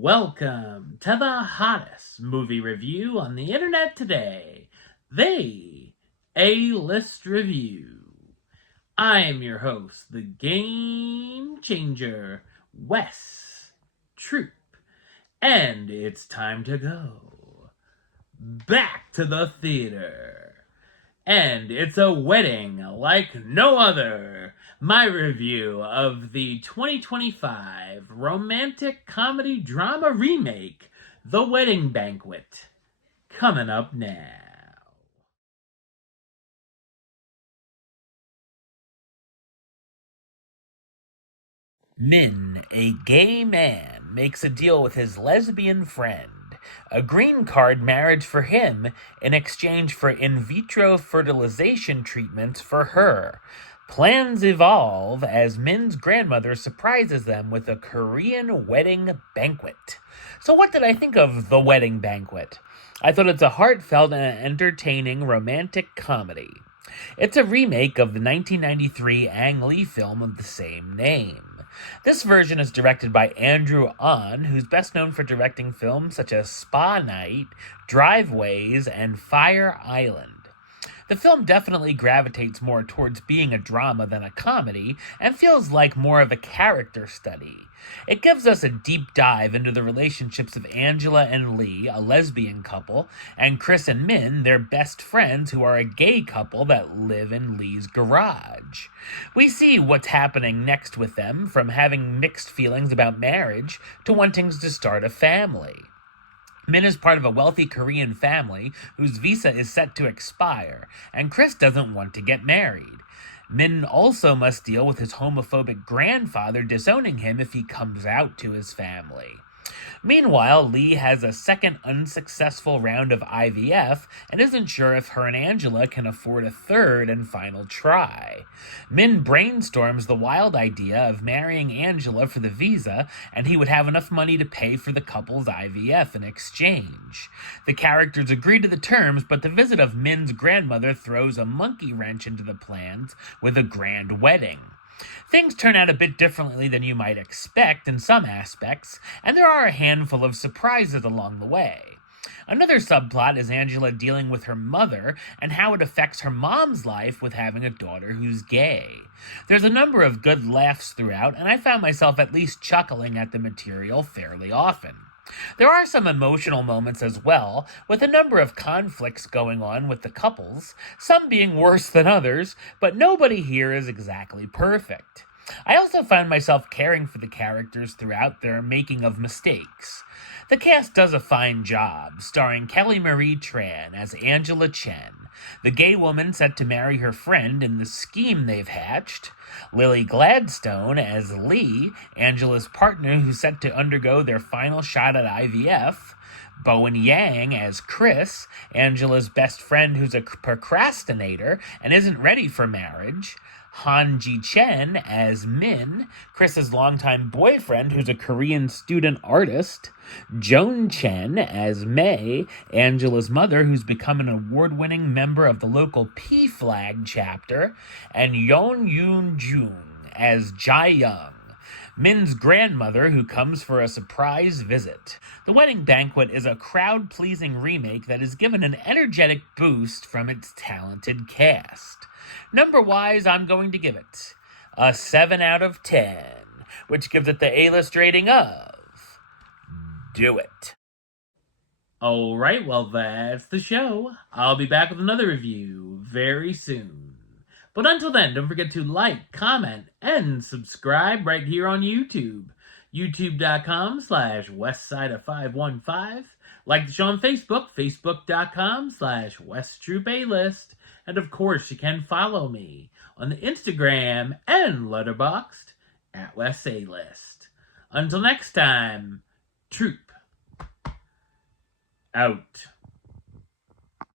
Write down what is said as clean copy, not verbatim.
Welcome to the hottest movie review on the internet today, the A-List Review. I am your host, the Game Changer, Wes Troop, and it's time to go back to the theater. And it's a wedding like no other. My review of the 2025 romantic comedy drama remake, The Wedding Banquet, coming up now. Min, a gay man, makes a deal with his lesbian friend. A green card marriage for him in exchange for in vitro fertilization treatments for her. Plans evolve as Min's grandmother surprises them with a Korean wedding banquet. So, what did I think of The Wedding Banquet? I thought it's a heartfelt and entertaining romantic comedy. It's a remake of the 1993 Ang Lee film of the same name. This version is directed by Andrew Ahn, who's best known for directing films such as Spa Night, Driveways, and Fire Island. The film definitely gravitates more towards being a drama than a comedy, and feels like more of a character study. It gives us a deep dive into the relationships of Angela and Lee, a lesbian couple, and Chris and Min, their best friends who are a gay couple that live in Lee's garage. We see what's happening next with them, from having mixed feelings about marriage to wanting to start a family. Min is part of a wealthy Korean family whose visa is set to expire, and Chris doesn't want to get married. Min also must deal with his homophobic grandfather disowning him if he comes out to his family. Meanwhile, Lee has a second unsuccessful round of IVF and isn't sure if her and Angela can afford a third and final try. Min brainstorms the wild idea of marrying Angela for the visa, and he would have enough money to pay for the couple's IVF in exchange. The characters agree to the terms, but the visit of Min's grandmother throws a monkey wrench into the plans with a grand wedding. Things turn out a bit differently than you might expect in some aspects, and there are a handful of surprises along the way. Another subplot is Angela dealing with her mother and how it affects her mom's life with having a daughter who's gay. There's a number of good laughs throughout, and I found myself at least chuckling at the material fairly often. There are some emotional moments as well, with a number of conflicts going on with the couples, some being worse than others, but nobody here is exactly perfect. I also found myself caring for the characters throughout their making of mistakes. The cast does a fine job, starring Kelly Marie Tran as Angela Chen, the gay woman set to marry her friend in the scheme they've hatched, Lily Gladstone as Lee, Angela's partner who's set to undergo their final shot at IVF, Bowen Yang as Chris, Angela's best friend who's a procrastinator and isn't ready for marriage, Han Ji Chen as Min, Chris's longtime boyfriend who's a Korean student artist, Joan Chen as May, Angela's mother who's become an award-winning member of the local P-Flag chapter, and Yuh-jung as Jae-young, Min's grandmother who comes for a surprise visit. The Wedding Banquet is a crowd-pleasing remake that is given an energetic boost from its talented cast. Number-wise, I'm going to give it a 7 out of 10, which gives it the A-list rating of Do It. Alright, well that's the show. I'll be back with another review very soon. But until then, don't forget to like, comment, and subscribe right here on YouTube. YouTube.com/WestsideOf515. Like the show on Facebook, Facebook.com/WesTroopAlist. And of course, you can follow me on the Instagram and Letterboxd at WesAlist. Until next time, Troop out.